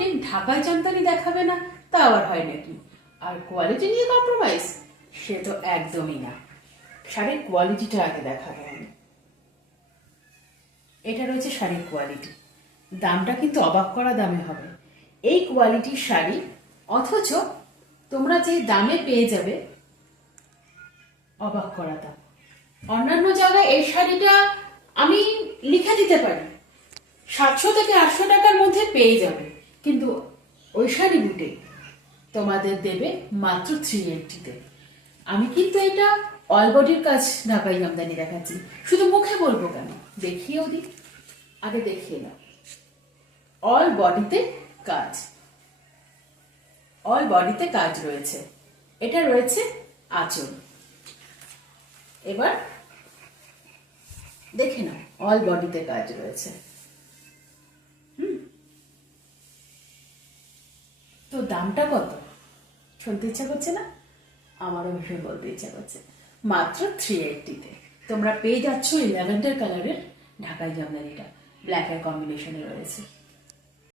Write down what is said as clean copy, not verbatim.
বটে, ঢাকায় জামদানি দেখাবে না তা আবার হয় নাকি? আর কোয়ালিটি নিয়ে কম্প্রোমাইজ সে তো একদমই না। শাড়ির কোয়ালিটিটা আগে দেখাবো আমি। এটা রয়েছে শাড়ির কোয়ালিটি, দামটা কিন্তু অবাক করা দামে হবে এই কোয়ালিটির শাড়ি, অথচ তোমরা যে দামে পেয়ে যাবে অবাক করা দাম। অন্যান্য জায়গায় এই শাড়িটা আমি লিখে দিতে পারি 700 থেকে 800 টাকার মধ্যে পেয়ে যাবে, কিন্তু ওই শাড়ি বুটে তোমাদের দেবে মাত্র 380-তে। আমি কিন্তু এটা অল বডির কাজ ঢাকাই জামদানি দেখাচ্ছি, শুধু মুখে বলবো কেন, দেখিয়েও দিই। আগে দেখিয়ে নাও, অল বডিতে কাজ, অল বডিতে কাজ রয়েছে। এটা রয়েছে আঁচল। এবার দেখে নাও, অল বডিতে কাজ রয়েছে। তো দামটা কত শুনতে ইচ্ছা করছে না? আমারও ভীষণ বলতে ইচ্ছা করছে। মাত্র 380-তে তোমরা পেয়ে যাচ্ছ এই ল্যাভেন্ডার কালারের ঢাকাই জামদানিটা, ব্ল্যাক এর কম্বিনেশনে রয়েছে।